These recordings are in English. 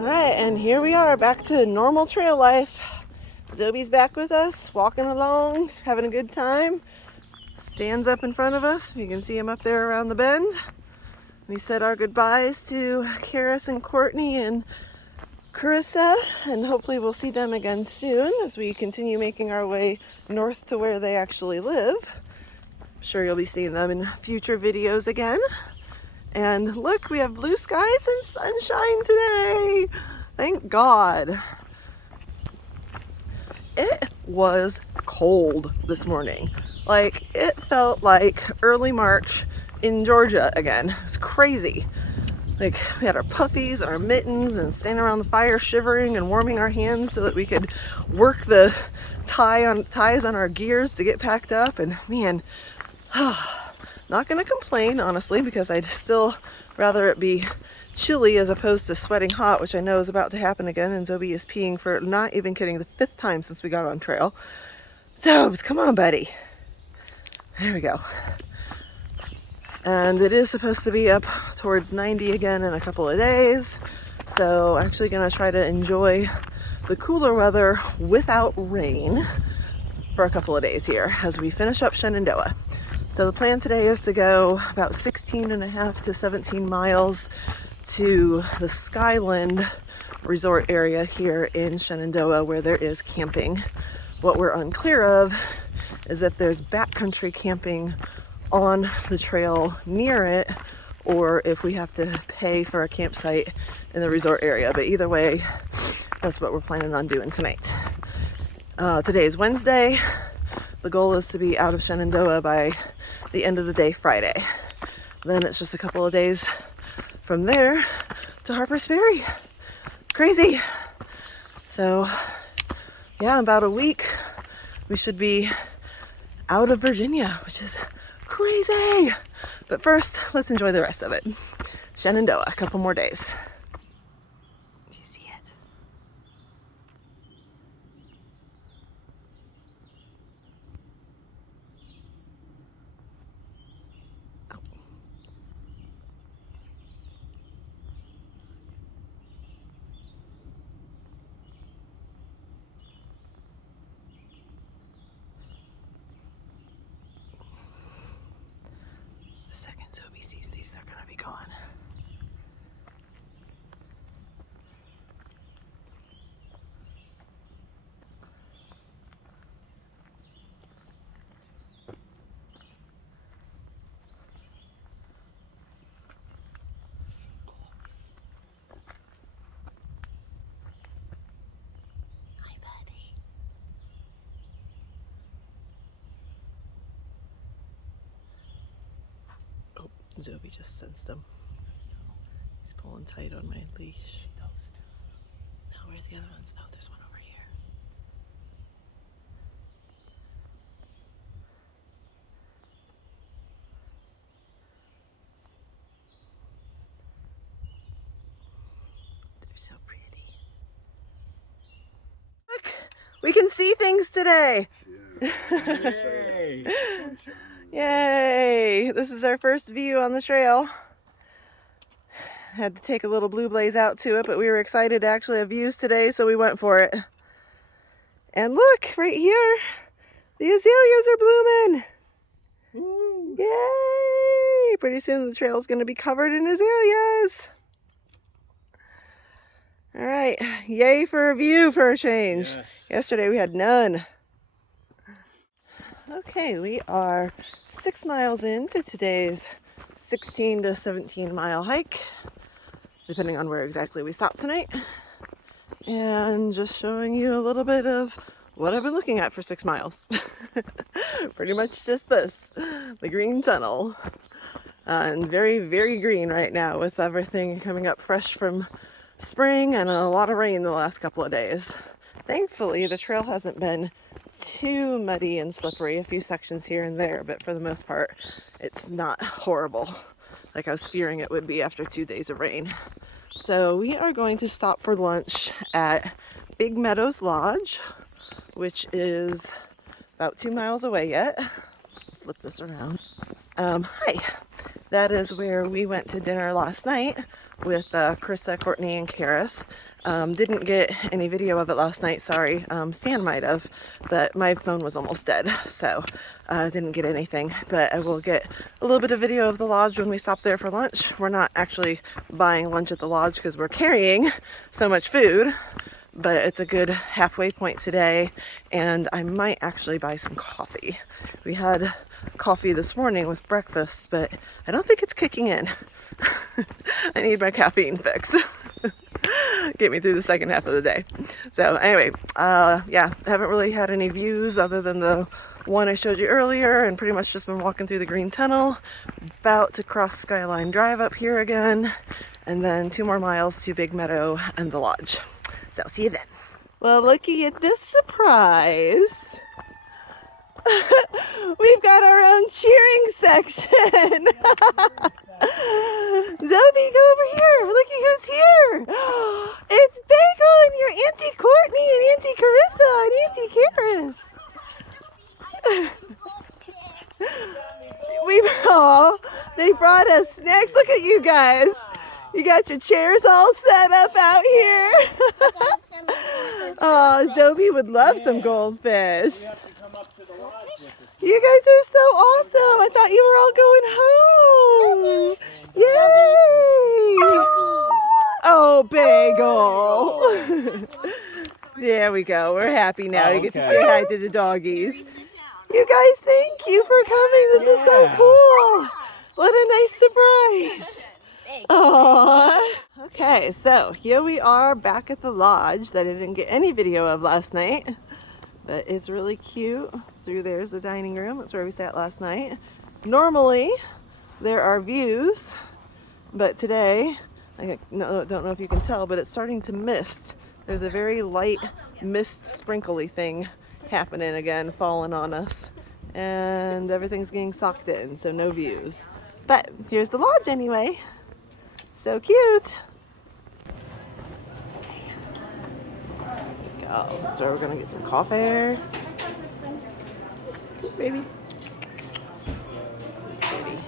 Alright, and here we are back to normal trail life. Zobe's back with us, walking along, having a good time. Stands up in front of us. You can see him up there around the bend. We said our goodbyes to Karis and Courtney and Carissa, and hopefully we'll see them again soon as we continue making our way north to where they actually live. I'm sure you'll be seeing them in future videos again. And look, we have blue skies and sunshine today. Thank God. It was cold this morning. Like, it felt like early March in Georgia again. It was crazy. Like, we had our puffies and our mittens and standing around the fire shivering and warming our hands so that we could work the ties on our gears to get packed up. And man, not gonna complain, honestly, because I'd still rather it be chilly as opposed to sweating hot, which I know is about to happen again, and Zobe is peeing for, not even kidding, the 5th time since we got on trail. Zobes, come on, buddy. There we go. And it is supposed to be up towards 90 again in a couple of days, so actually gonna try to enjoy the cooler weather without rain for a couple of days here as we finish up Shenandoah. So the plan today is to go about 16.5 to 17 miles to the Skyland resort area here in Shenandoah where there is camping. What we're unclear of is if there's backcountry camping on the trail near it or if we have to pay for a campsite in the resort area. But either way, that's what we're planning on doing tonight. Today is Wednesday. The goal is to be out of Shenandoah by the end of the day Friday. Then it's just a couple of days from there to Harper's Ferry. Crazy. So yeah, in about a week we should be out of Virginia, which is crazy. But first, let's enjoy the rest of it. Shenandoah, a couple more days. Do you see it? The second Zobe sees these, they're gonna be gone. Hi, buddy. Oh, Zobe just sensed him. He's pulling tight on my leash. No, where are the other ones? Oh, there's one over here. They're so pretty. Look, we can see things today. Yay! Yay! This is our first view on the trail. Had to take a little blue blaze out to it, but we were excited to actually have views today, so we went for it. And look, right here, the azaleas are blooming. Woo. Yay! Pretty soon the trail is going to be covered in azaleas. All right, yay for a view for a change. Yes. Yesterday we had none. Okay, we are 6 miles into today's 16 to 17 mile hike, depending on where exactly we stop tonight. And just showing you a little bit of what I've been looking at for 6 miles. Pretty much just this, the green tunnel. And very, very green right now with everything coming up fresh from spring and a lot of rain the last couple of days. Thankfully, the trail hasn't been too muddy and slippery, a few sections here and there, but for the most part, it's not horrible like I was fearing it would be after 2 days of rain. So we are going to stop for lunch at Big Meadows Lodge, which is about 2 miles away yet. Flip this around. Hi. That is where we went to dinner last night with Krista, Courtney, and Karis. Didn't get any video of it last night, sorry. Stan might have, but my phone was almost dead, so didn't get anything. But I will get a little bit of video of the lodge when we stop there for lunch. We're not actually buying lunch at the lodge because we're carrying so much food, but it's a good halfway point today, and I might actually buy some coffee. We had coffee this morning with breakfast, but I don't think it's kicking in. I need my caffeine fix. Get me through the second half of the day. So anyway, yeah, haven't really had any views other than the one I showed you earlier, and pretty much just been walking through the green tunnel. About to cross Skyline Drive up here again, and then 2 more miles to Big Meadow and the lodge. So see you then. Well, looky at this surprise. We've got our own cheering section. Zoe, go over here. Looky who's here. It's Bagel and your Auntie Courtney and Auntie Carissa and Auntie Karis. They brought us snacks. Look at you guys. You got your chairs all set up out here. Oh, Zoe would love some goldfish. You guys are so awesome. I thought you were all going home. Yay! Oh, Bagel. There we go. We're happy now. You get to say hi to the doggies. You guys, thank you for coming. This is so cool. What a nice surprise. Aww. Okay, so here we are back at the lodge that I didn't get any video of last night. But it's really cute. Through there's the dining room. That's where we sat last night. Normally, there are views, but today, I don't know if you can tell, but it's starting to mist. There's a very light mist sprinkly thing happening again, falling on us. And everything's getting socked in, so no views. But here's the lodge anyway. So cute. Oh, so we're gonna get some coffee. Baby. Baby.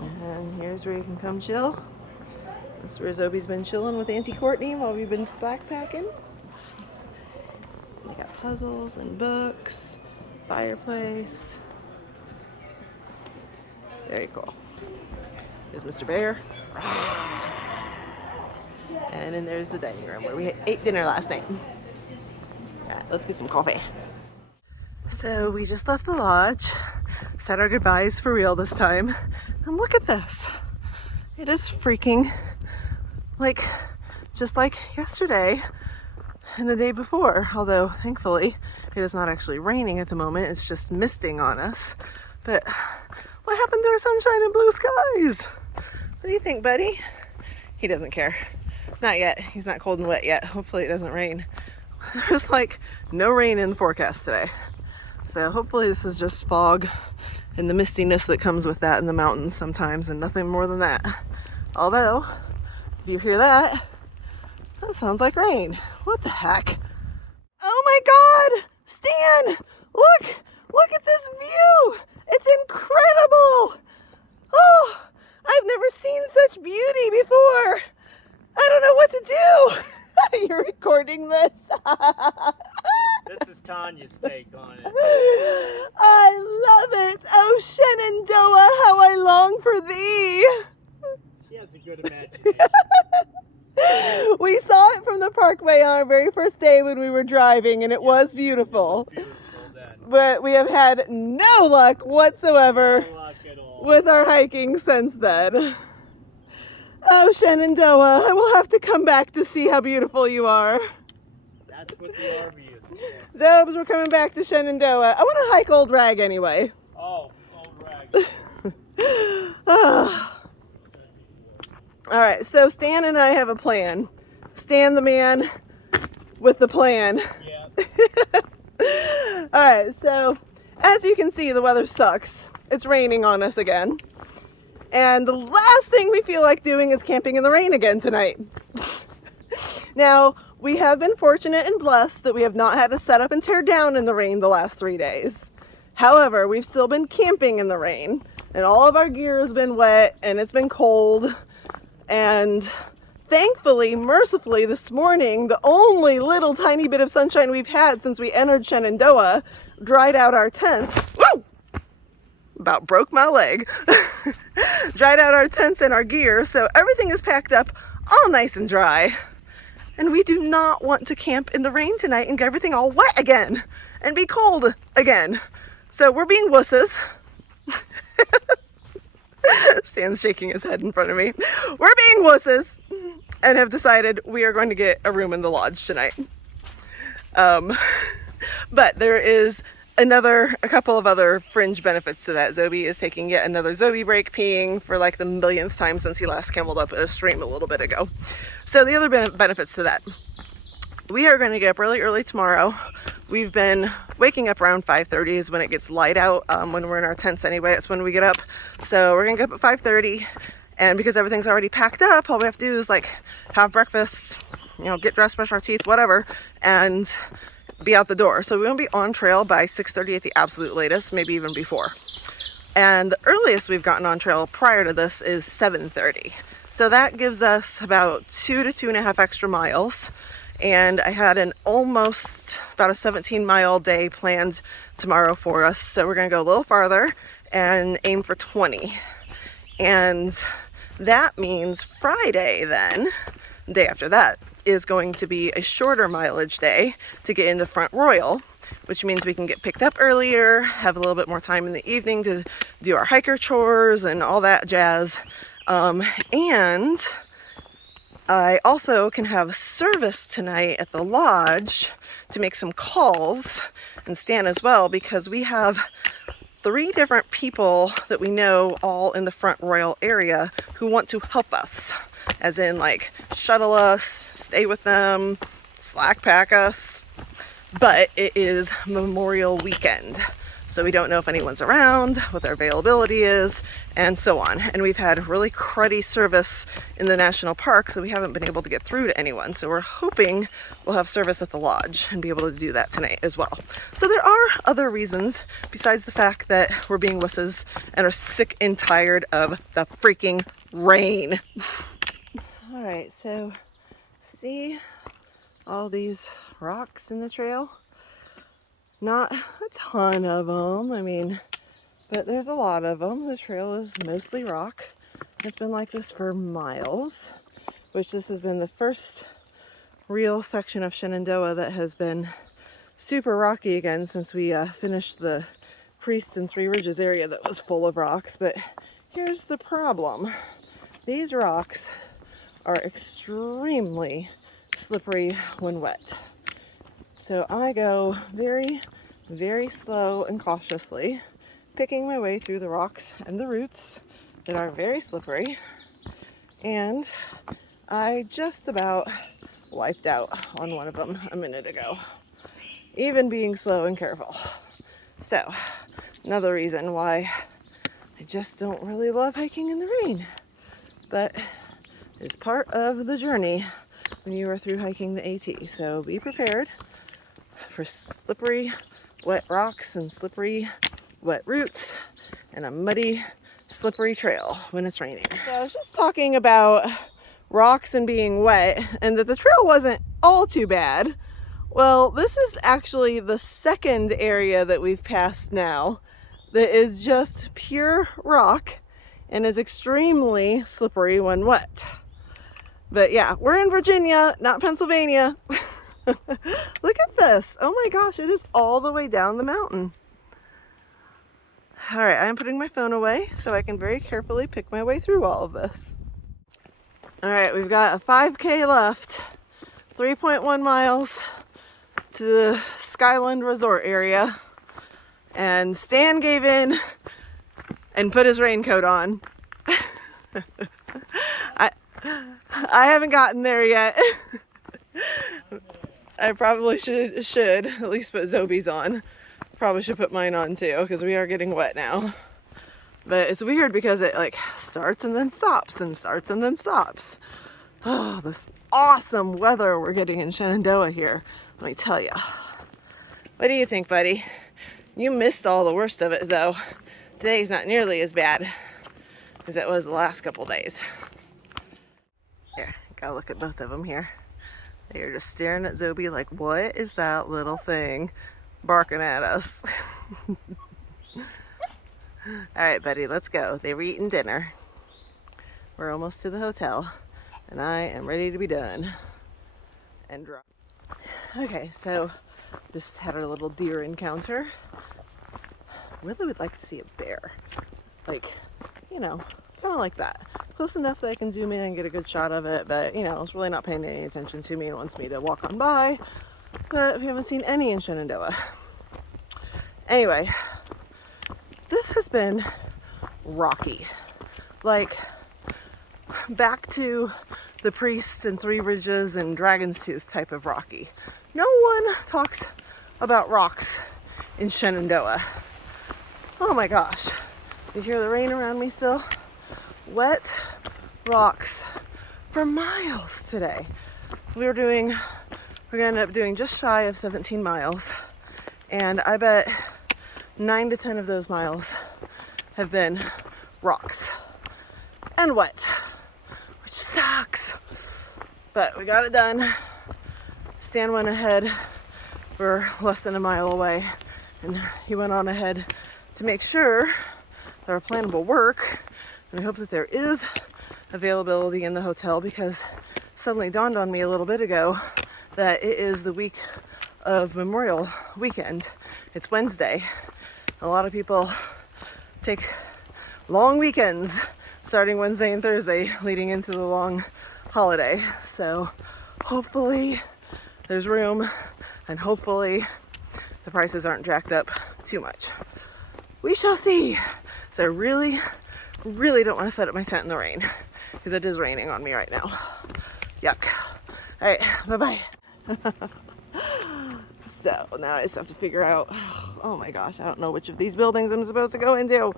And here's where you can come chill. This is where Zoe's been chilling with Auntie Courtney while we've been slack packing. They got puzzles and books, fireplace. Very cool. There's Mr. Bear. And then there's the dining room where we ate dinner last night. All right, let's get some coffee. So we just left the lodge, said our goodbyes for real this time. And look at this. It is freaking just like yesterday and the day before. Although thankfully it is not actually raining at the moment. It's just misting on us. But what happened to our sunshine and blue skies? What do you think, buddy? He doesn't care. Not yet. He's not cold and wet yet. Hopefully it doesn't rain. There's no rain in the forecast today. So hopefully this is just fog and the mistiness that comes with that in the mountains sometimes, and nothing more than that. Although, if you hear that, that sounds like rain. What the heck? Oh my God! Stan! Look at this view! It's incredible! Oh, I've never seen such beauty before. I don't know what to do. You're recording this. This is Tonya's take on it. I love it. Oh, Shenandoah, how I long for thee. She has a good imagination. We saw it from the parkway on our very first day when we were driving, and it was beautiful. But we have had no luck whatsoever with our hiking since then. Oh, Shenandoah, I will have to come back to see how beautiful you are. That's what the RV is. Zobes, we're coming back to Shenandoah. I want to hike Old Rag anyway. Oh, Old Rag. All right, so Stan and I have a plan. Stan the man with the plan. Yeah. All right, so as you can see, the weather sucks. It's raining on us again. And the last thing we feel like doing is camping in the rain again tonight. Now, we have been fortunate and blessed that we have not had to set up and tear down in the rain the last 3 days. However, we've still been camping in the rain, and all of our gear has been wet, and it's been cold. And thankfully, mercifully, this morning, the only little tiny bit of sunshine we've had since we entered Shenandoah dried out our tents. Woo! About broke my leg. Dried out our tents and our gear, so everything is packed up all nice and dry. And we do not want to camp in the rain tonight and get everything all wet again and be cold again. So we're being wusses. Stan's shaking his head in front of me. We're being wusses and have decided we are going to get a room in the lodge tonight. But there is a couple of other fringe benefits to that. Zobi is taking yet another Zobi break, peeing for like the millionth time since he last cameled up a stream a little bit ago. So the other benefits to that, we are going to get up really early tomorrow. We've been waking up around 5:30 is when it gets light out. When we're in our tents anyway, that's when we get up. So we're gonna get up at 5:30, and because everything's already packed up, all we have to do is like have breakfast, you know, get dressed, brush our teeth, whatever, and be out the door. So we won't be on trail by 6:30 at the absolute latest, maybe even before. And the earliest we've gotten on trail prior to this is 7:30. So that gives us about 2 to 2.5 extra miles. And I had about a 17-mile day planned tomorrow for us. So we're gonna go a little farther and aim for 20. And that means Friday then, day after that, is going to be a shorter mileage day to get into Front Royal, which means we can get picked up earlier, have a little bit more time in the evening to do our hiker chores and all that jazz. And I also can have service tonight at the lodge to make some calls, and Stan as well, because we have 3 different people that we know all in the Front Royal area who want to help us, as in like shuttle us, stay with them, slack pack us. But it is Memorial Weekend, so we don't know if anyone's around, what their availability is, and so on. And we've had really cruddy service in the national park, so we haven't been able to get through to anyone. So we're hoping we'll have service at the lodge and be able to do that tonight as well. So there are other reasons besides the fact that we're being wusses and are sick and tired of the freaking rain. All right, so see all these rocks in the trail? Not a ton of them, I mean, but there's a lot of them. The trail is mostly rock. It's been like this for miles, which this has been the first real section of Shenandoah that has been super rocky again since we finished the Priest and Three Ridges area that was full of rocks. But here's the problem. These rocks are extremely slippery when wet. So I go very, very slow and cautiously, picking my way through the rocks and the roots that are very slippery. And I just about wiped out on one of them a minute ago, even being slow and careful. So another reason why I just don't really love hiking in the rain, but it's part of the journey when you are through hiking the AT. So be prepared for slippery, wet rocks and slippery, wet roots and a muddy, slippery trail when it's raining. So I was just talking about rocks and being wet and that the trail wasn't all too bad. Well, this is actually the second area that we've passed now that is just pure rock and is extremely slippery when wet. But yeah, we're in Virginia, not Pennsylvania. Look at this. Oh my gosh, it is all the way down the mountain. All right, I'm putting my phone away so I can very carefully pick my way through all of this. All right, we've got a 5K left, 3.1 miles to the Skyland Resort area. And Stan gave in and put his raincoat on. I haven't gotten there yet. I probably should at least put Zobi's on. Probably should put mine on too, because we are getting wet now. But it's weird because it like starts and then stops and starts and then stops. Oh, this awesome weather we're getting in Shenandoah here. Let me tell you. What do you think, buddy? You missed all the worst of it though. Today's not nearly as bad as it was the last couple days. Here, Gotta look at both of them here. They are just staring at Zobi like, what is that little thing barking at us? All right, buddy, let's go. They were eating dinner. We're almost to the hotel, and I am ready to be done and drop. Okay, so just had a little deer encounter. Really would like to see a bear. Like, you know, kind of like that. Close enough that I can zoom in and get a good shot of it, but, you know, it's really not paying any attention to me and wants me to walk on by. But we haven't seen any in Shenandoah. Anyway, this has been rocky. Like, back to the Priests and Three Ridges and Dragon's Tooth type of rocky. No one talks about rocks in Shenandoah. Oh my gosh. You hear the rain around me still? Wet rocks for miles today. We're gonna end up doing just shy of 17 miles. And I bet 9 to 10 of those miles have been rocks and wet, which sucks. But we got it done. Stan went ahead. We're less than a mile away, and he went on ahead to make sure that our plan will work. And I hope that there is availability in the hotel, because suddenly dawned on me a little bit ago that it is the week of Memorial Weekend. It's Wednesday. A lot of people take long weekends starting Wednesday and Thursday leading into the long holiday. So hopefully there's room, and hopefully the prices aren't jacked up too much. We shall see. So I really don't want to set up my tent in the rain, because it is raining on me right now. Yuck. All right, bye-bye. So now I just have to figure out, oh my gosh, I don't know which of these buildings I'm supposed to go into.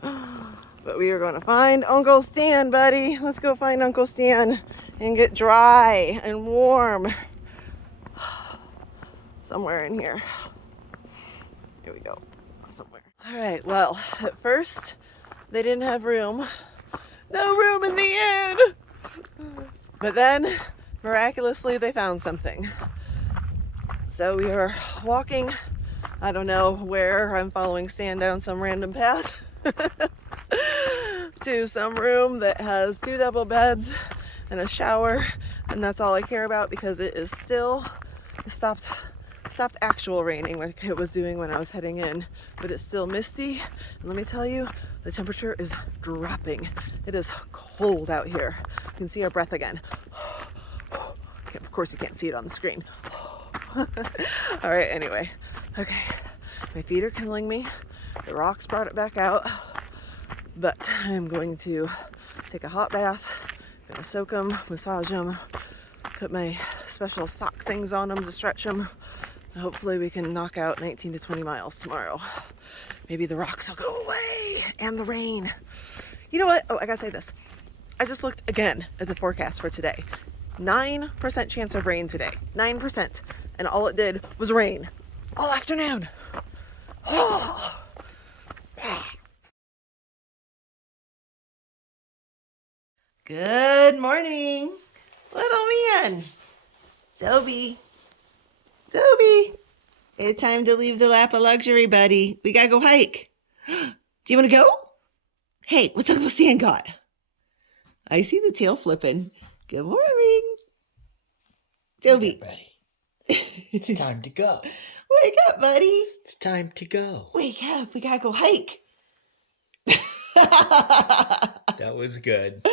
But we are going to find Uncle Stan, buddy. Let's go find Uncle Stan and get dry and warm. Somewhere in here. Here we go. Somewhere. All right, well, at first they didn't have room. No room in the inn. But then, miraculously, they found something. So we are walking, I don't know where, I'm following Stan down some random path to some room that has 2 double beds and a shower, and that's all I care about, because it is still stopped actual raining like it was doing when I was heading in, but it's still misty. And let me tell you, the temperature is dropping. It is cold out here. You can see our breath again. Of course you can't see it on the screen. All right, anyway. Okay, my feet are killing me. The rocks brought it back out, but I'm going to take a hot bath. I'm gonna soak them, massage them, put my special sock things on them to stretch them. And hopefully we can knock out 19 to 20 miles tomorrow. Maybe the rocks will go away, and the rain. You know what? Oh, I gotta say this. I just looked again at the forecast for today. 9% chance of rain today. 9%. And all it did was rain all afternoon. Oh. Good morning, little man. Zobi. It's time to leave the lap of luxury, buddy. We gotta go hike. Do you want to go? Hey, what's Uncle Stan got? I see the tail flipping. Good morning. Zobi. Buddy. It's time to go. Wake up, buddy. It's time to go. Wake up. We gotta go hike. That was good.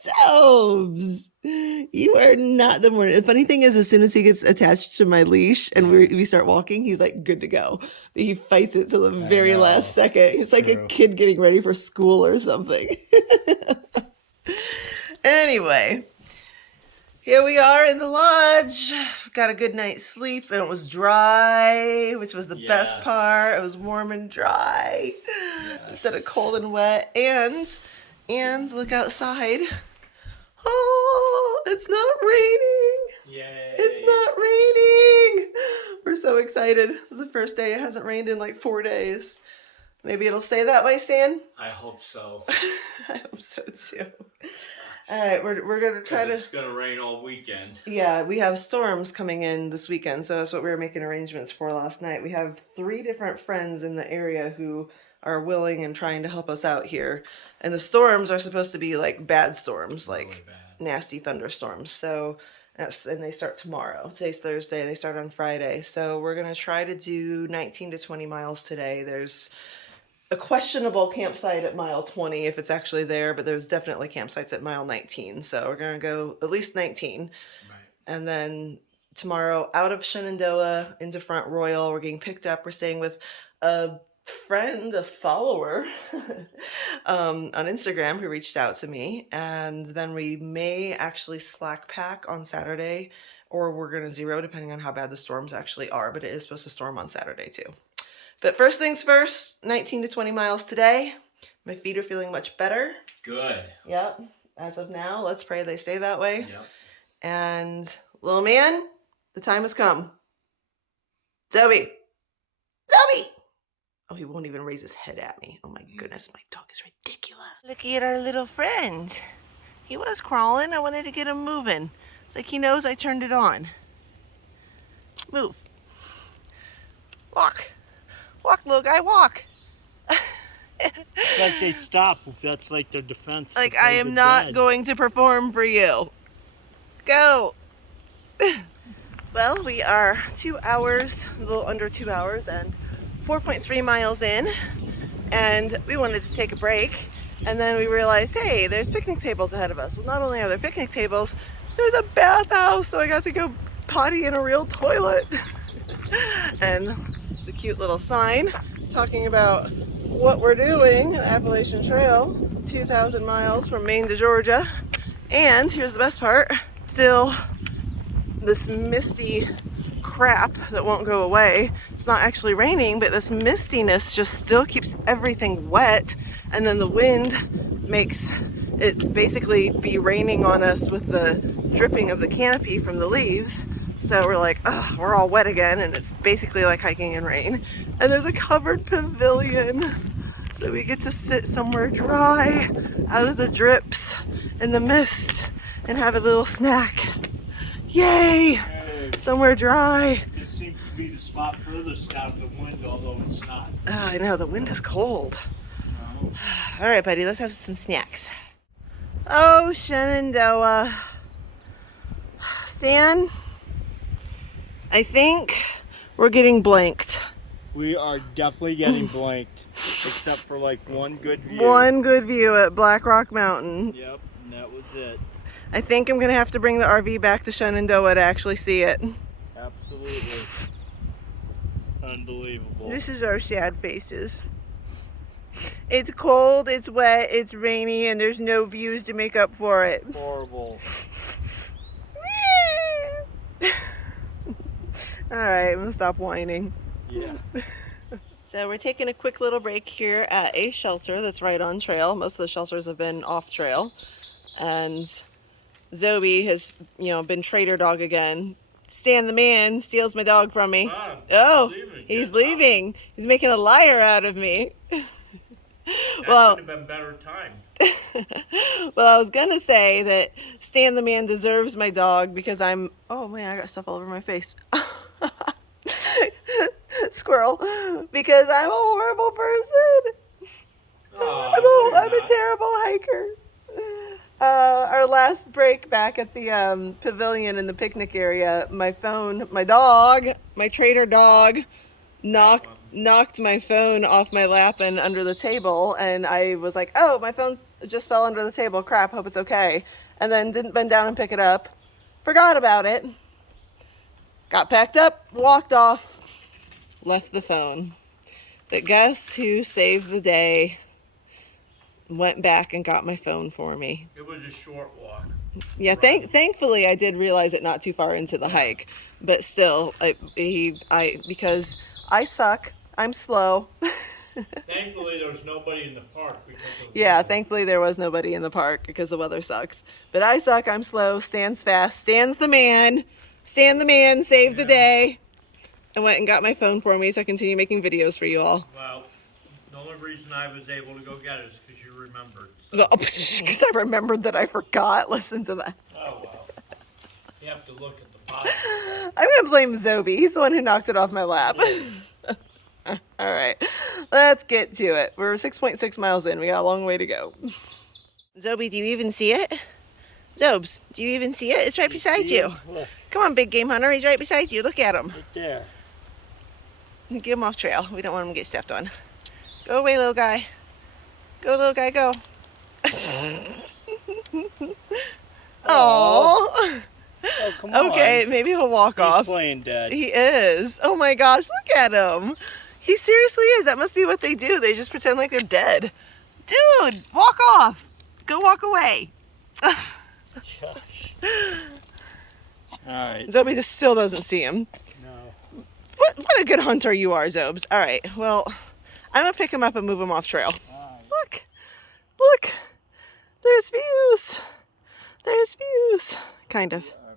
Sobs, you are not the morning. The funny thing is, as soon as he gets attached to my leash and we start walking, he's like good to go. But he fights it till the very last second. He's like a kid getting ready for school or something. Anyway, here we are in the lodge. Got a good night's sleep, and it was dry, which was the best part. It was warm and dry instead of cold and wet. And look outside. Oh, it's not raining. Yay. It's not raining. We're so excited. This is the first day it hasn't rained in like 4 days. Maybe it'll stay that way, Stan? I hope so. I hope so too. All right, we're gonna try to. It's gonna rain all weekend. Yeah, we have storms coming in this weekend, so that's what we were making arrangements for last night. We have 3 different friends in the area who are willing and trying to help us out here. And the storms are supposed to be like bad storms, like Really bad. nasty thunderstorms. So and they start tomorrow. Today's Thursday. They start on Friday. So we're gonna try to do 19 to 20 miles today. There's a questionable campsite at mile 20 if it's actually there, but there's definitely campsites at mile 19. So we're gonna go at least 19. Right. And then tomorrow out of Shenandoah into Front Royal, we're getting picked up. We're staying with a friend, a follower on Instagram who reached out to me. And then we may actually slack pack on Saturday, or we're gonna zero depending on how bad the storms actually are, but it is supposed to storm on Saturday too. But first things first, 19 to 20 miles today. My feet are feeling much better. Good. Yep, as of now. Let's pray they stay that way. Yep. And little man, the time has come. Zoe! Zoe! Oh, he won't even raise his head at me. Oh my goodness, my dog is ridiculous. Looky at our little friend. He was crawling. I wanted to get him moving. It's like he knows I turned it on. Move. Walk. Walk, little guy, walk. It's like they stop. That's like their defense. Like, I am not going to perform for you. Go. Well, we are 2 hours, a little under 2 hours, and 4.3 miles in. And we wanted to take a break. And then we realized, hey, there's picnic tables ahead of us. Well, not only are there picnic tables, there's a bathhouse. So I got to go potty in a real toilet. And it's a cute little sign talking about what we're doing, the Appalachian Trail, 2,000 miles from Maine to Georgia. And here's the best part, still this misty crap that won't go away. It's not actually raining, but this mistiness just still keeps everything wet. And then the wind makes it basically be raining on us with the dripping of the canopy from the leaves. So we're like, oh, we're all wet again, and it's basically like hiking in rain. And there's a covered pavilion, so we get to sit somewhere dry, out of the drips and the mist, and have a little snack. Yay! Hey, somewhere dry. It seems to be the spot furthest out of the wind, although it's not. Oh, I know, the wind is cold. No. All right, buddy, let's have some snacks. Oh, Shenandoah. Stan, I think we're getting blanked. We are definitely getting blanked, except for like one good view. One good view at Black Rock Mountain. Yep, and that was it. I think I'm gonna have to bring the RV back to Shenandoah to actually see it. Absolutely. Unbelievable. This is our sad faces. It's cold, it's wet, it's rainy, and there's no views to make up for it. Horrible. Alright, I'm gonna stop whining. Yeah. So we're taking a quick little break here at a shelter that's right on trail. Most of the shelters have been off trail. And Zoe has, been trader dog again. Stan the man steals my dog from me. Wow, Oh, he's he's leaving. He's making a liar out of me. That Well, would have been better time. well, I was gonna say that Stan the man deserves my dog because I'm, oh man, I got stuff all over my face. Squirrel. Because I'm a horrible person. Oh, I'm a terrible hiker. Our last break back at the pavilion in the picnic area, my trader dog, knocked my phone off my lap and under the table, and I was like, oh, my phone just fell under the table, crap, hope it's okay. And then didn't bend down and pick it up, forgot about it, got packed up, walked off, left the phone. But guess who saved the day? Went back and got my phone for me. It was a short walk. Yeah, thankfully I did realize it not too far into the hike, but still, because I suck, I'm slow. Thankfully, there was nobody in the park. Yeah, thankfully there was nobody in the park because the weather sucks. But I suck, I'm slow, Stan's fast, Stan's the man. Stan the man saved the day. And went and got my phone for me so I continue making videos for you all. Well, the only reason I was able to go get it is because you remembered. Because I remembered that I forgot. Listen to that. Oh, well. You have to look at the bottom. I'm going to blame Zobi. He's the one who knocked it off my lap. All right, let's get to it. We're 6.6 miles in. We got a long way to go. Zobi, do you even see it? Zobes, do you even see it? It's right beside you. Look. Come on, big game hunter. He's right beside you. Look at him. Right there. Get him off trail. We don't want him to get stepped on. Go away, little guy. Go, little guy, go. Oh, come on. Okay, maybe he'll walk off. He's playing dead. He is. Oh my gosh, look at him. He seriously is. That must be what they do. They just pretend like they're dead. Dude, walk off. Go walk away. Gosh. All right. Zobi still doesn't see him. No. What a good hunter you are, Zobes. All right, well, I'm going to pick him up and move him off trail. All right. Look. There's views. There's views. Kind of. We are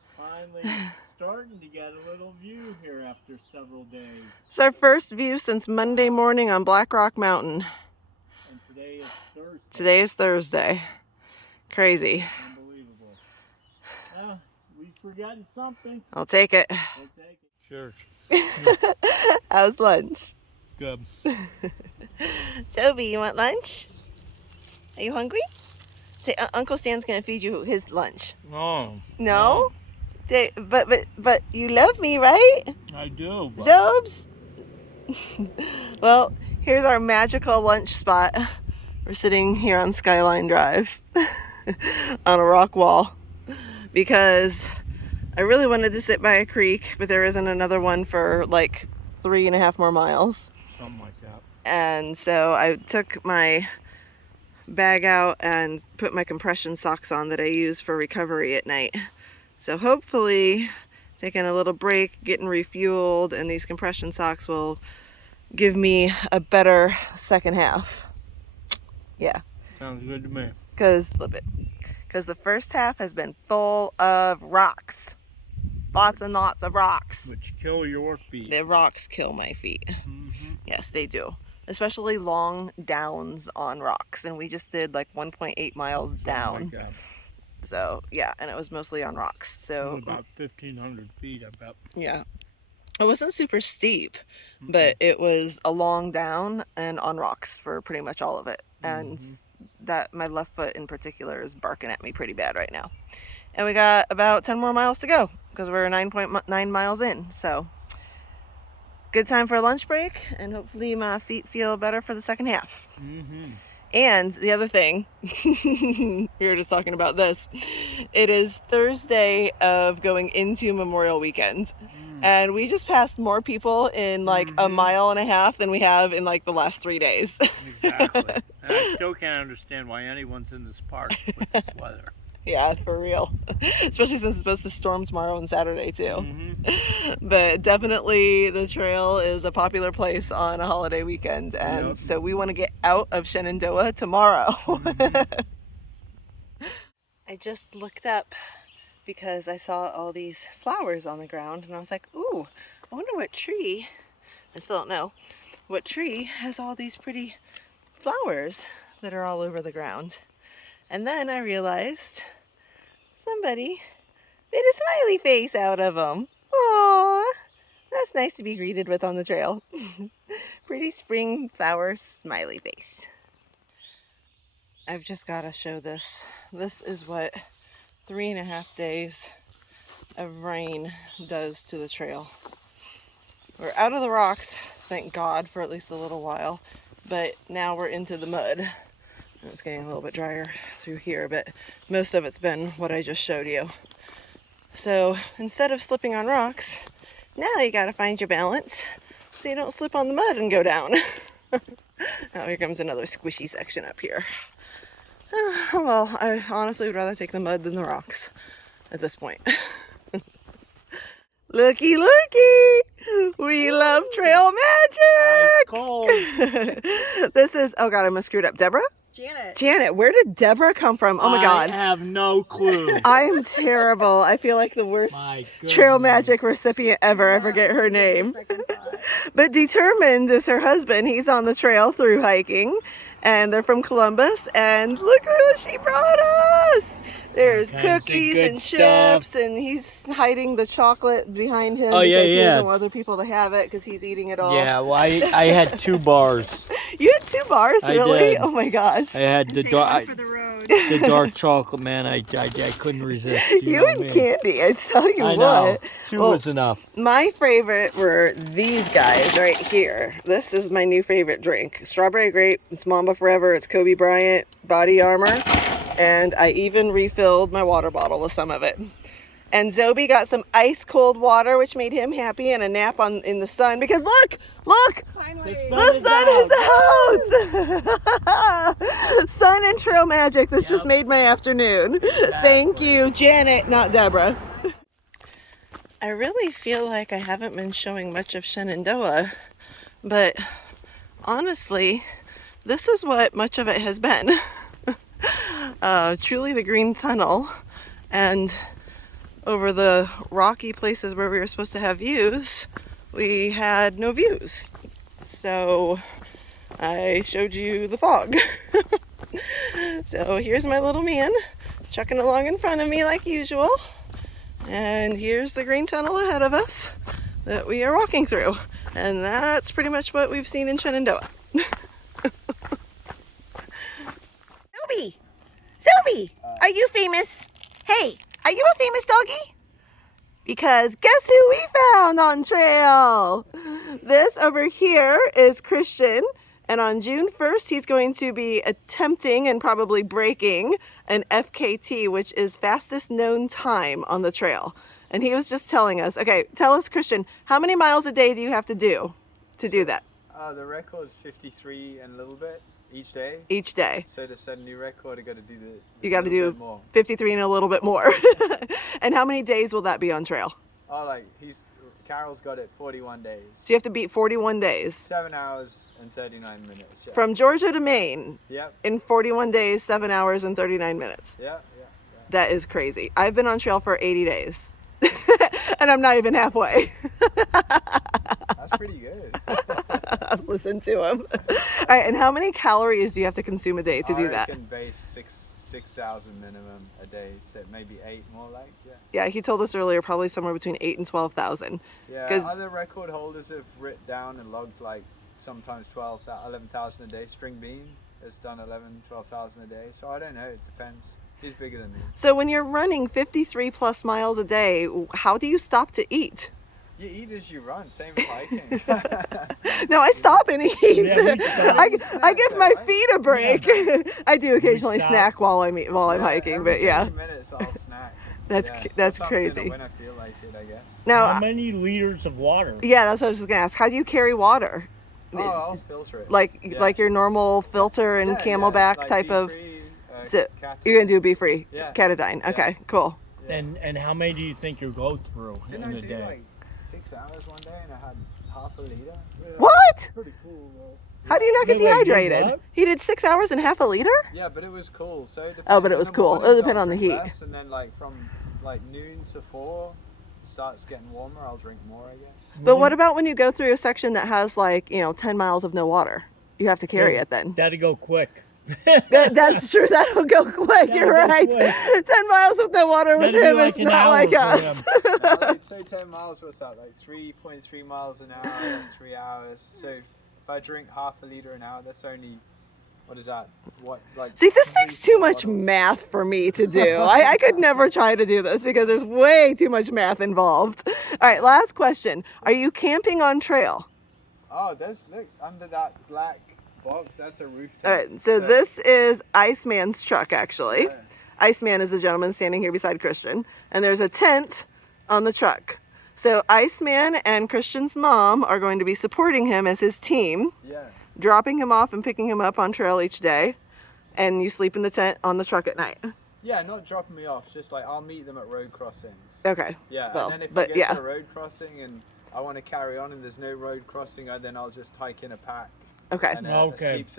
finally starting to get a little view here after several days. It's our first view since Monday morning on Black Rock Mountain. And today is Thursday. Today is Thursday. Crazy. Unbelievable. Well, we've forgotten something. I'll take it. We'll take it. Sure. How's lunch? Good. Toby, you want lunch? Are you hungry? Say, Uncle Stan's gonna feed you his lunch. Oh. No? But you love me, right? I do. But... Zobes? Well, here's our magical lunch spot. We're sitting here on Skyline Drive on a rock wall because I really wanted to sit by a creek, but there isn't another one for like 3.5 more miles. Something like that. And so I took my bag out and put my compression socks on that I use for recovery at night. So hopefully taking a little break, getting refueled, and these compression socks will give me a better second half. Yeah. Sounds good to me. Because the first half has been full of rocks. Lots and lots of rocks. Which kill your feet. The rocks kill my feet. Mm-hmm. Yes, they do. Especially long downs on rocks. And we just did like 1.8 miles down. Oh my God. So, yeah, and it was mostly on rocks. So about 1,500 feet, I bet. Yeah. It wasn't super steep, but it was a long down and on rocks for pretty much all of it. And that my left foot in particular is barking at me pretty bad right now. And we got about 10 more miles to go because we're 9.9 miles in. So good time for a lunch break, and hopefully my feet feel better for the second half. And the other thing, we were just talking about this, it is Thursday of going into Memorial Weekend. And we just passed more people in like a mile and a half than we have in like the last 3 days. Exactly. And I still can't understand why anyone's in this park with this weather. Yeah, for real. Especially since it's supposed to storm tomorrow and Saturday too. But definitely the trail is a popular place on a holiday weekend. And so we want to get out of Shenandoah tomorrow. I just looked up because I saw all these flowers on the ground and I was like, ooh, I wonder what tree, I still don't know, what tree has all these pretty flowers that are all over the ground. And then I realized somebody made a smiley face out of them. Aww, that's nice to be greeted with on the trail. Pretty spring flower smiley face. I've just got to show this. This is what 3.5 days of rain does to the trail. We're out of the rocks, thank God, for at least a little while, but now we're into the mud. It's getting a little bit drier through here, but most of it's been what I just showed you. So instead of slipping on rocks, now you gotta find your balance so you don't slip on the mud and go down. Now here comes another squishy section up here. Well, I honestly would rather take the mud than the rocks at this point. Looky, looky! We love trail magic! Ice cold. This is, oh God, I almost screwed up. Deborah? Janet, where did Deborah come from? Oh my God. I have no clue. I am terrible. I feel like the worst trail magic recipient ever. I forget her name. But Determined is her husband. He's on the trail through hiking. and they're from Columbus. And look who she brought us! There's cookies and chips, and he's hiding the chocolate behind him because he doesn't want other people to have it because he's eating it all. Yeah, well, I had 2 bars. You had 2 bars, really? I did. Oh my gosh! I had the dark chocolate, man. I couldn't resist. You and candy, I tell you I what. know. 2 was enough. My favorite were these guys right here. This is my new favorite drink. Strawberry grape. It's Mamba Forever. It's Kobe Bryant Body Armor. And I even refilled my water bottle with some of it. And Zobi got some ice cold water, which made him happy, and a nap in the sun. Because look! Finally. The sun is out! Sun and trail magic. This just made my afternoon. Exactly. Thank you, Janet, not Deborah. I really feel like I haven't been showing much of Shenandoah, but honestly, this is what much of it has been. Truly the Green Tunnel, and over the rocky places where we were supposed to have views, we had no views. So I showed you the fog. So here's my little man chucking along in front of me like usual. And here's the Green Tunnel ahead of us that we are walking through. And that's pretty much what we've seen in Shenandoah. Zobi, are you famous? Hey, are you a famous doggy? Because guess who we found on trail? This over here is Kristian, and on June 1st he's going to be attempting and probably breaking an FKT, which is fastest known time on the trail. And he was just telling us, okay, tell us, Kristian, how many miles a day do you have to do that? The record is 53 and a little bit each day. Each day. So to set a new record, I got to do You got to do 53 and a little bit more. And how many days will that be on trail? Oh, Carol's got it 41 days. So you have to beat 41 days. 7 hours and 39 minutes. Yeah. From Georgia to Maine. Yep. In 41 days, 7 hours and 39 minutes. Yeah. That is crazy. I've been on trail for 80 days. And I'm not even halfway. That's pretty good. Listen to him. All right, and how many calories do you have to consume a day to do that? I can base 6,000 minimum a day, so maybe 8 more like, yeah. Yeah, he told us earlier probably somewhere between 8 and 12,000. Yeah, other record holders have written down and logged sometimes 11,000 a day. String Bean has done 12,000 a day, so I don't know, it depends. He's bigger than me. So when you're running 53 plus miles a day, how do you stop to eat? You eat as you run, same as hiking. No, I stop and eat. Yeah, I give my feet a break. Yeah. I do occasionally snack while I'm hiking, but yeah. 30 minutes I'll snack. That's crazy. When I feel like it, I guess. Now, how many liters of water? Yeah, that's what I was just gonna ask. How do you carry water? Oh, I'll filter it. Like your normal filter and Camelback type of. So you're gonna do a Be-Free, Katahdin. Okay, cool. Yeah. And how many do you think you'll go through in a day? 6 hours one day and I had half a liter. Yeah, what? Pretty cool. Though. How do you not get dehydrated? He did 6 hours and half a liter? Yeah, but it was cool. So but it was cool. It'll depend on the heat. And then from noon to 4, it starts getting warmer. I'll drink more, I guess. But what about when you go through a section that has 10 miles of no water? You have to carry it then. That'd go quick. That's true. That'll go quick. You're right. 10 miles with no water with him is not like us. I'd say 10 miles. What's that? 3.3 miles an hour. That's 3 hours. So if I drink half a liter an hour, that's only. What is that? See, this takes too much math for me to do. I could never try to do this because there's way too much math involved. All right, last question. Are you camping on trail? Oh, look under that black box, that's a roof tent. All right, so this is Iceman's truck, actually. Yeah. Iceman is the gentleman standing here beside Kristian, and there's a tent on the truck. So Iceman and Kristian's mom are going to be supporting him as his team, dropping him off and picking him up on trail each day, and you sleep in the tent on the truck at night. Yeah, not dropping me off, just I'll meet them at road crossings. Okay. Yeah, and then if we get to a road crossing and I want to carry on and there's no road crossing, then I'll just hike in a pack. Okay.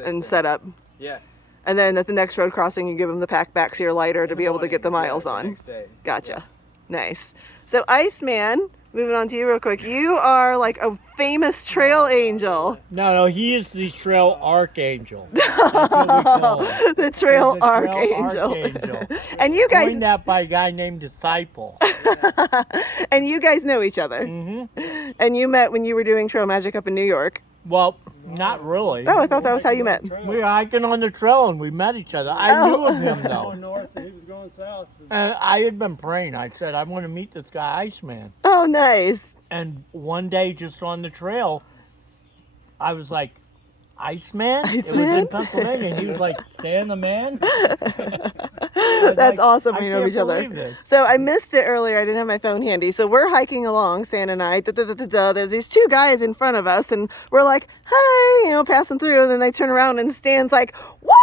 And set up. Yeah. And then at the next road crossing, you give them the pack back so you're lighter to be able to get the miles on. Next day. Gotcha. Yeah. Nice. So Iceman moving on to you real quick. You are like a famous trail angel. No, he is the trail archangel. That's what we call him. The trail He's the archangel. archangel. And you guys, Coined that by a guy named Disciple. and you guys know each other. Mm-hmm. And you met when you were doing trail magic up in New York. Well, not really. Oh, I thought that was how you met. We were hiking on the trail and we met each other. I knew of him though. Going north and he was going south. And I had been praying. I said, I want to meet this guy, Iceman. Oh, nice. And one day, just on the trail, I was like, Iceman? It was Iceman? in Pennsylvania. And he was like, Stan the man? That's awesome. I We know can't each other. believe this. So I missed it earlier. I didn't have my phone handy. So we're hiking along, Stan and I. There's these two guys in front of us, and we're like, "Hi," passing through. And then they turn around, and Stan's like, "What?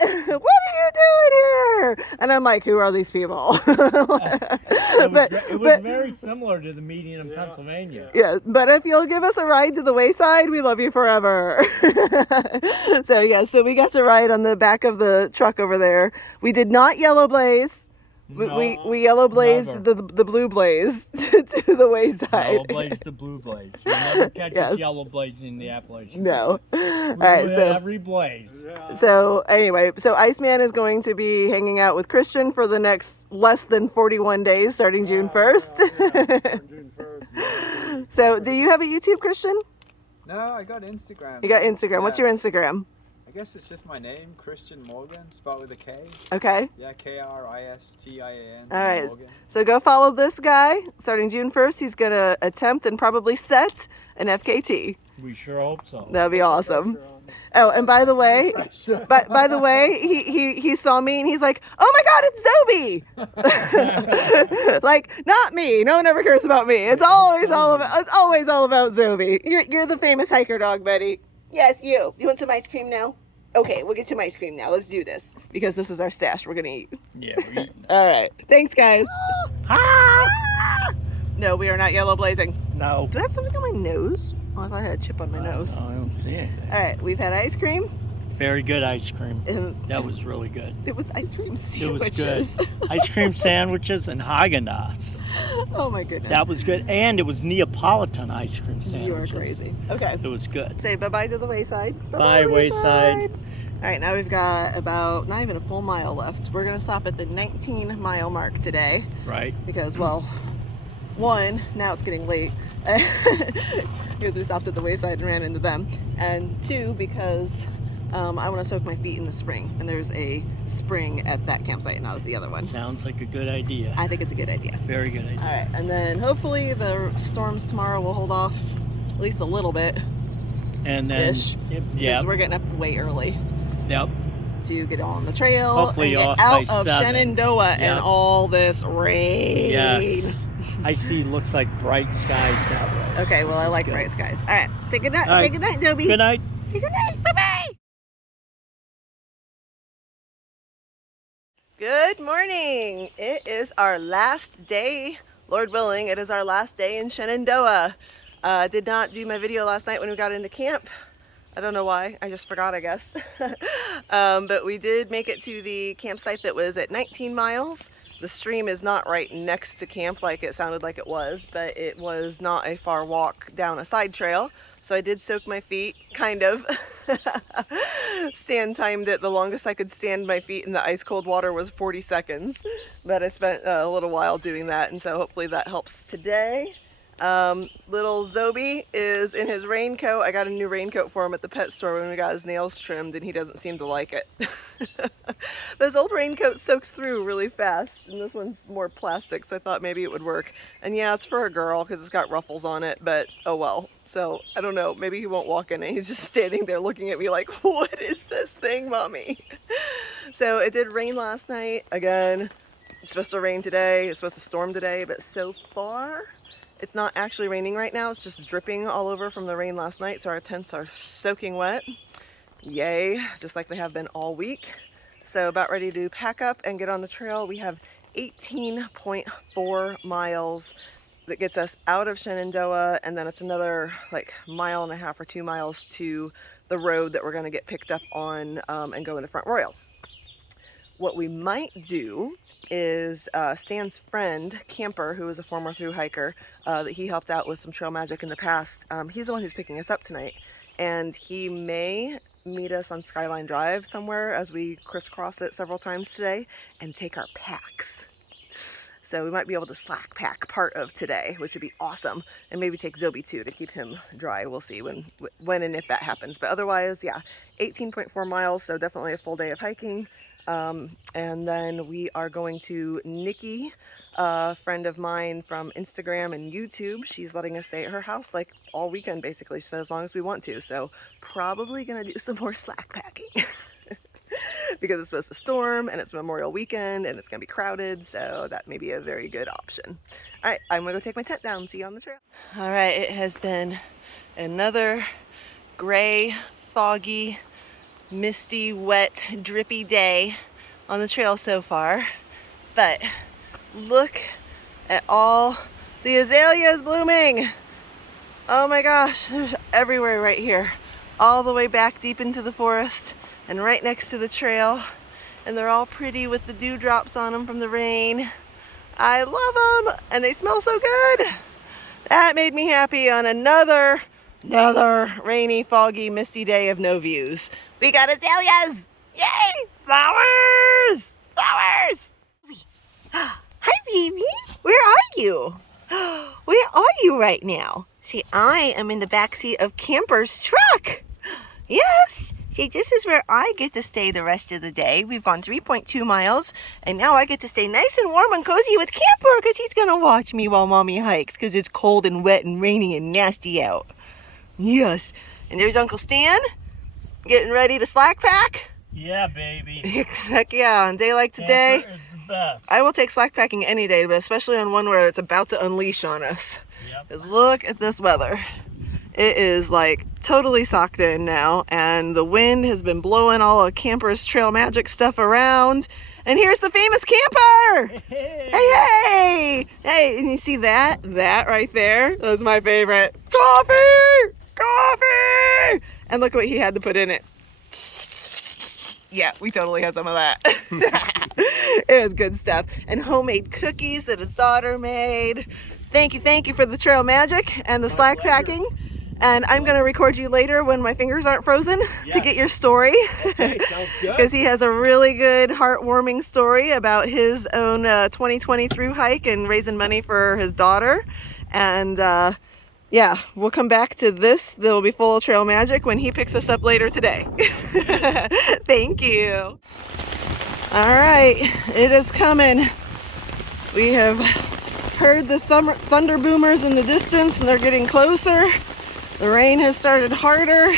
What are you doing here?" And I'm like, "Who are these people?" It was very similar to the meeting in Pennsylvania. Yeah, but if you'll give us a ride to the Wayside, we love you forever. So we got to ride on the back of the truck over there. We did not yellow blaze. We yellow blaze never. the blue blaze to the Wayside. Yellow blaze to blue blaze. We never catch yellow blaze in the Appalachian. No. We All right, hit so every blaze. so anyway, so Iceman is going to be hanging out with Kristian for the next less than 41 days, starting June 1st. June 1st. So, do you have a YouTube, Kristian? No, I got Instagram. You got Instagram. What's Yeah. your Instagram? I guess it's just my name, Kristian Morgan, spelled with a K. Okay. Yeah, Kristian. All right. Morgan. So go follow this guy. Starting June 1st, he's going to attempt and probably set an FKT. We sure hope so. That'd be awesome. Oh, and by the way, he saw me and he's like, "Oh my God, it's Zobi!" Like, not me. No one ever cares about me. It's always all about Zobi. You're the famous hiker dog, buddy. Yes, you. You want some ice cream now? Okay, we'll get some ice cream now. Let's do this because this is our stash. We're gonna eat. Yeah, we're eating. All right. Thanks, guys. No, we are not yellow blazing. No. Do I have something on my nose? Oh, I thought I had a chip on my nose. No, I don't see anything. All right, we've had ice cream, Very good ice cream. and That was really good. it was ice cream It sandwiches. was good. Ice cream sandwiches and Haagen-Dazs. Oh my goodness. That was good. And it was Neapolitan ice cream You are sandwiches. crazy. Okay. It was good. Say bye-bye to the Wayside. Bye, Wayside. All right, now we've got about not even a full mile left. We're going to stop at the 19-mile mark today Right. because, well, one, now it's getting late because we stopped at the Wayside and ran into them. And two, because I want to soak my feet in the spring. And there's a spring at that campsite, not at the other one. Sounds like a good idea. I think it's a good idea. Very good idea. All right, and then hopefully the storms tomorrow will hold off at least a little bit. And then, Ish. yeah, Because we're getting up way early yep. to get on the trail Hopefully and off get out by of 7. Shenandoah and Yep. all this rain. Yes. I see. Looks like bright skies that way. Okay, well, which I is like good. bright skies. All right, say good night. All right. Say good night, Joby. Good night. Say good night. Bye-bye. Good morning. It is our last day, Lord willing, it is our last day in Shenandoah. Did not do my video last night when we got into camp. I don't know why, I just forgot, I guess. But we did make it to the campsite that was at 19 miles. The stream is not right next to camp like it sounded like it was, but it was not a far walk down a side trail. So I did soak my feet, kind of. Stan timed it. The longest I could stand my feet in the ice cold water was 40 seconds. But I spent a little while doing that, and so hopefully that helps today. Little Zobi is in his raincoat. I got a new raincoat for him at the pet store when we got his nails trimmed, and he doesn't seem to like it. But his old raincoat soaks through really fast, and this one's more plastic, so I thought maybe it would work. And yeah, it's for a girl because it's got ruffles on it, but oh well. So I don't know, maybe he won't walk in it. He's just standing there looking at me like, what is this thing, mommy? So it did rain last night. Again, it's supposed to rain today. It's supposed to storm today, but so far it's not actually raining right now. It's just dripping all over from the rain last night. So our tents are soaking wet. Yay, just like they have been all week. So about ready to pack up and get on the trail. We have 18.4 miles that gets us out of Shenandoah, and then it's another like 1.5 miles or 2 miles to the road that we're gonna get picked up on and go into Front Royal. What we might do is Stan's friend, Camper, who is a former thru-hiker, that he helped out with some trail magic in the past. He's the one who's picking us up tonight, and he may meet us on Skyline Drive somewhere as we crisscross it several times today and take our packs. So we might be able to slack pack part of today, which would be awesome, and maybe take Zobi too to keep him dry. We'll see when and if that happens. But otherwise, yeah, 18.4 miles, so definitely a full day of hiking. And then we are going to Nikki, a friend of mine from Instagram and YouTube. She's letting us stay at her house like all weekend basically, so as long as we want to. So probably gonna do some more slack packing. Because it's supposed to storm and it's Memorial Weekend and it's gonna be crowded, so that may be a very good option. All right, I'm gonna go take my tent down and see you on the trail. All right, it has been another gray, foggy, misty, wet, drippy day on the trail so far, but look at all the azaleas blooming. Oh my gosh, they're everywhere right here, all the way back deep into the forest and right next to the trail, and they're all pretty with the dewdrops on them from the rain. I love them, and they smell so good. That made me happy on another rainy, foggy, misty day of no views. We got azaleas! Yay! Flowers! Flowers! Hi, baby. Where are you? Where are you right now? See, I am in the backseat of Camper's truck. Yes. See, this is where I get to stay the rest of the day. We've gone 3.2 miles, and now I get to stay nice and warm and cozy with Camper because he's going to watch me while Mommy hikes because it's cold and wet and rainy and nasty out. Yes. And there's Uncle Stan getting ready to slack pack. Yeah, baby. Heck yeah, on a day like today. Camper is the best. I will take slack packing any day, but especially on one where it's about to unleash on us. Yep. Because look at this weather. It is like totally socked in now, and the wind has been blowing all of Camper's trail magic stuff around. And here's the famous Camper! Hey! Hey, hey! Hey, and you see that? That right there? That was my favorite. Coffee! Coffee! And look what he had to put in it. Yeah, we totally had some of that. It was good stuff. And homemade cookies that his daughter made. Thank you for the trail magic and the slack packing. And I'm going to record you later when my fingers aren't frozen to get your story. Okay, sounds good. Because he has a really good, heartwarming story about his own 2020 thru-hike and raising money for his daughter. And yeah, we'll come back to this. They'll be full of trail magic when he picks us up later today. Thank you. All right, it is coming. We have heard the thunder boomers in the distance, and they're getting closer. The rain has started harder.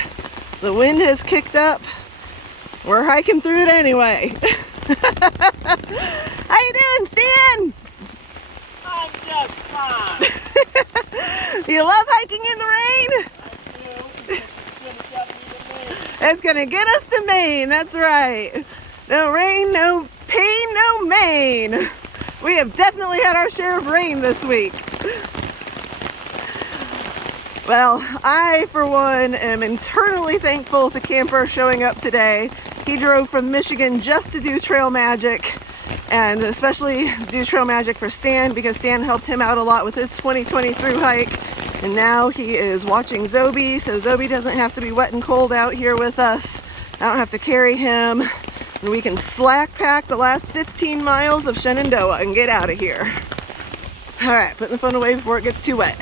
The wind has kicked up. We're hiking through it anyway. How you doing, Stan? I'm just fine. You love hiking in the rain? I do. It's gonna get me to Maine. It's gonna get us to Maine, that's right. No rain, no pain, no Maine. We have definitely had our share of rain this week. Well, I, for one, am eternally thankful to Camper showing up today. He drove from Michigan just to do trail magic, and especially do trail magic for Stan because Stan helped him out a lot with his 2020 thru-hike. And now he is watching Zobi, so Zobi doesn't have to be wet and cold out here with us. I don't have to carry him. And we can slack pack the last 15 miles of Shenandoah and get out of here. All right, putting the phone away before it gets too wet.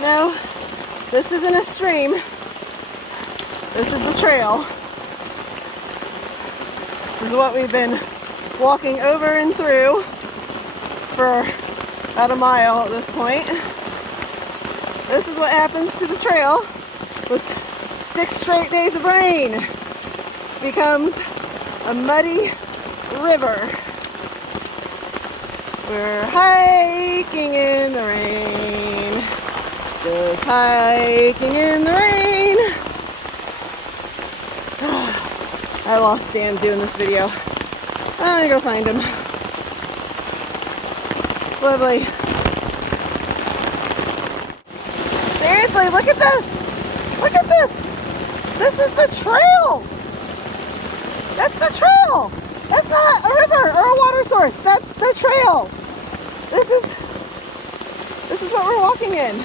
No, this isn't a stream. This is the trail. This is what we've been walking over and through for about a mile at this point. This is what happens to the trail with 6 straight days of rain. It becomes a muddy river. We're hiking in the rain. Just hiking in the rain. I lost Stan doing this video. I'm gonna go find him. Lovely. Seriously, look at this. Look at this. This is the trail! That's the trail! That's not a river or a water source. That's the trail. This is what we're walking in.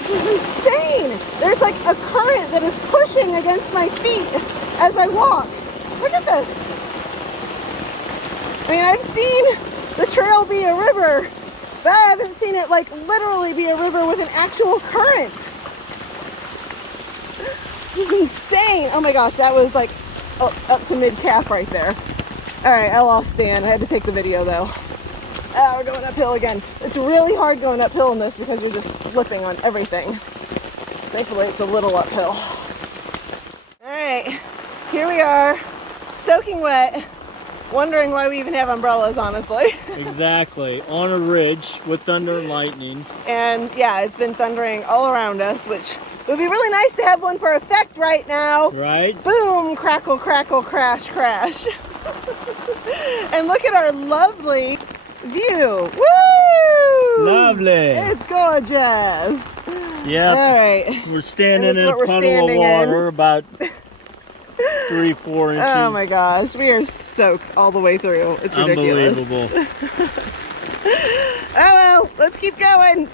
This is insane. There's like a current that is pushing against my feet as I walk. Look at this. I mean, I've seen the trail be a river, but I haven't seen it like literally be a river with an actual current. This is insane. Oh my gosh, that was like up to mid-calf right there. All right, I lost Stan. I had to take the video though. We're going uphill again. It's really hard going uphill in this because you're just slipping on everything. Thankfully, it's a little uphill. All right, here we are, soaking wet, wondering why we even have umbrellas, honestly. Exactly, on a ridge with thunder and lightning. And yeah, it's been thundering all around us, which would be really nice to have one for effect right now. Right? Boom, crackle, crackle, crash, crash. And look at our lovely view. Woo! Lovely. It's gorgeous. Yep. All right. We're standing in a we're puddle standing of water about 3-4 inches. Oh my gosh, we are soaked all the way through. It's ridiculous. Unbelievable. Oh well, let's keep going.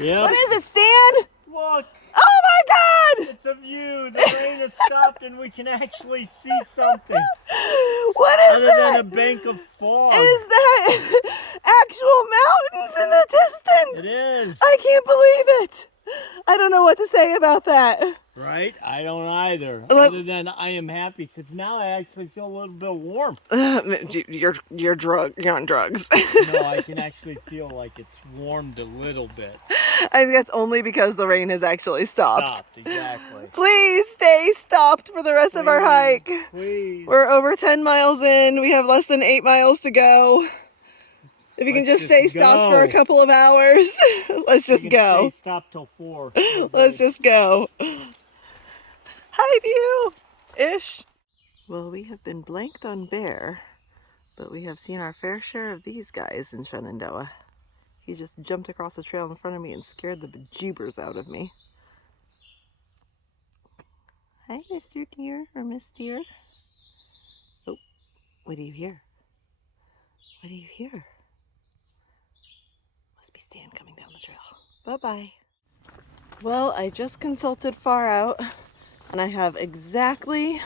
Yep. What is it, Stan? Look, Oh my God! it's a view. The rain has stopped and we can actually see something What is other that? than a bank of fog. Is that actual mountains in the distance? It is. I can't believe it. I don't know what to say about that. Right? I don't either. Well, Other than I am happy because now I actually feel a little bit warm. You're on drugs. No, I can actually feel like it's warmed a little bit. I think that's only because the rain has actually stopped. Stopped, exactly. Please stay stopped for the rest of our hike. Please. We're over 10 miles in. We have less than 8 miles to go. If you can Let's just stay just stopped for a go. couple of hours, let's just go. Stay stopped till 4. Let's just go. Hi, view-ish. Well, we have been blanked on bear, but we have seen our fair share of these guys in Shenandoah. He just jumped across the trail in front of me and scared the bejeebers out of me. Hi, Mr. Deer or Miss Deer. Oh, what do you hear? What do you hear? Must be Stan coming down the trail. Bye-bye. Well, I just consulted Far Out, and I have exactly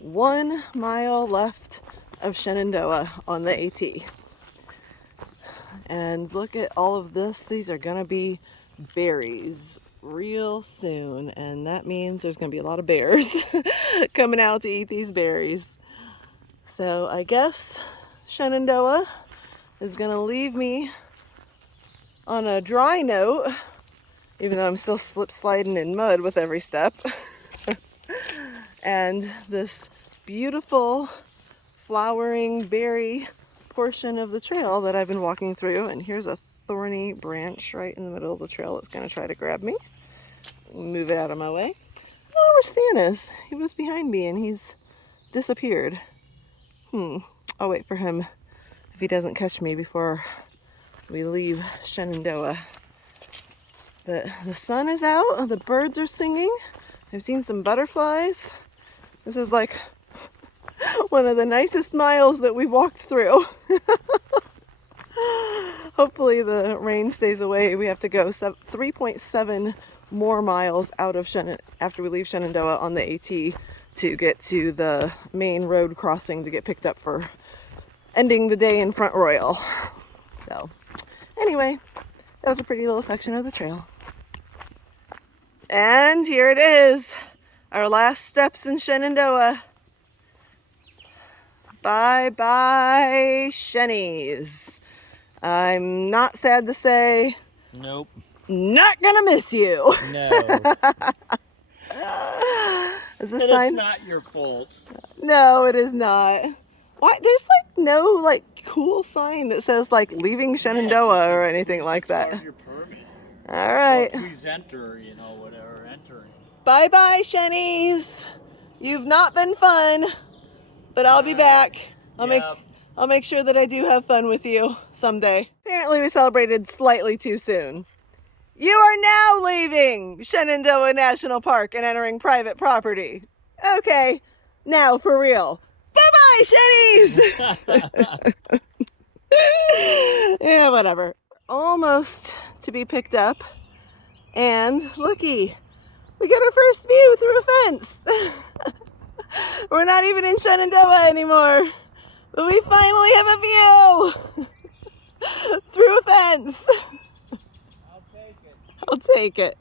1 mile left of Shenandoah on the AT. And look at all of this. These are gonna be berries real soon, and that means there's gonna be a lot of bears coming out to eat these berries. So I guess Shenandoah is gonna leave me on a dry note, even though I'm still slip sliding in mud with every step. And this beautiful flowering berry portion of the trail that I've been walking through, and here's a thorny branch right in the middle of the trail that's going to try to grab me. Move it out of my way. Oh, where Stan is. He was behind me and he's disappeared. I'll wait for him if he doesn't catch me before we leave Shenandoah. But the sun is out, the birds are singing. I've seen some butterflies. This is like one of the nicest miles that we've walked through. Hopefully the rain stays away. We have to go 3.7 more miles out of after we leave Shenandoah on the AT to get to the main road crossing to get picked up for ending the day in Front Royal. So anyway, that was a pretty little section of the trail. And here it is, our last steps in Shenandoah. Bye-bye, Shennies. I'm not sad to say. Nope. Not gonna miss you. No. Is this And sign? it's not your fault. No, it is not. Why? There's like no like cool sign that says like leaving Shenandoah or anything like that. Start your permit. All right. Or please enter, whatever, entering. Bye-bye, Shennies. You've not been fun, but I'll be back. I'll make sure that I do have fun with you someday. Apparently we celebrated slightly too soon. You are now leaving Shenandoah National Park and entering private property. Okay, now for real. Bye-bye, Shennies! Yeah, whatever. Almost to be picked up. And looky, we got our first view through a fence. We're not even in Shenandoah anymore. But we finally have a view through a fence. I'll take it.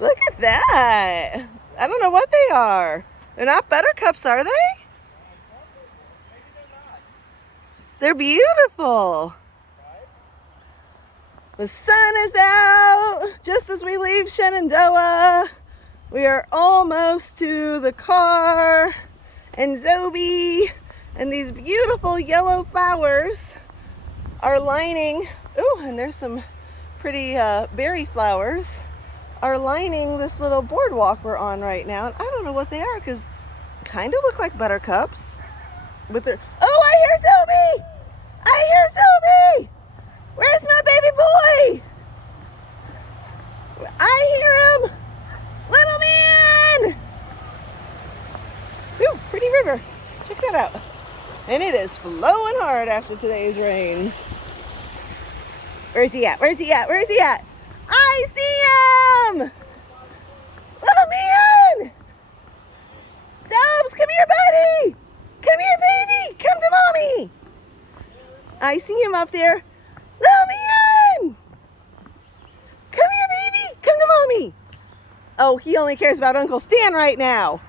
Look at that. I don't know what they are. They're not buttercups, are they? They're beautiful. The sun is out just as we leave Shenandoah. We are almost to the car and Zoe, and these beautiful yellow flowers are lining, oh, and there's some pretty berry flowers, are lining this little boardwalk we're on right now. And I don't know what they are because kind of look like buttercups with their, oh, I hear Zoe! I hear Zoe! Where's my baby boy? I hear him! Little man! Ooh, pretty river. Check that out. And it is flowing hard after today's rains. Where's he at? Where's he at? Where's he at? I see him! Little man! Sobs, come here, buddy! Come here, baby! Come to mommy! I see him up there. Little man! Come here, baby! Come to mommy! Oh, he only cares about Uncle Stan right now.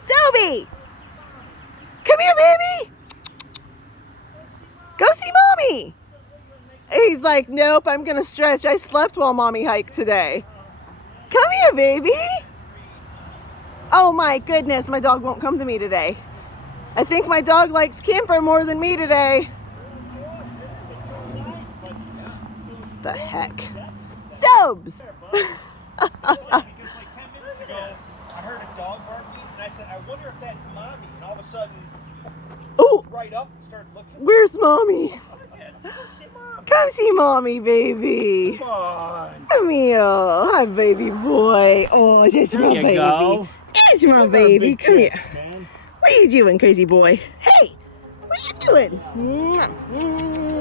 Selby! Come here, baby! Go see mommy! He's like, nope, I'm gonna stretch. I slept while mommy hiked today. Come here, baby! Oh my goodness, my dog won't come to me today. I think my dog likes camper more than me today. The heck? Sobs! Because like 10 minutes ago, I heard a dog barking, and I said, I wonder if that's mommy. And all of a sudden, Oh, right up and started looking. where's mommy? Yeah, see mom. Come see mommy, baby. Come on. Come here. Hi, baby boy. Oh, that's my There you baby. go. That's my baby. Big Come kiss, here. man. What are you doing, crazy boy? Hey, what are you doing? Mwah, mwah.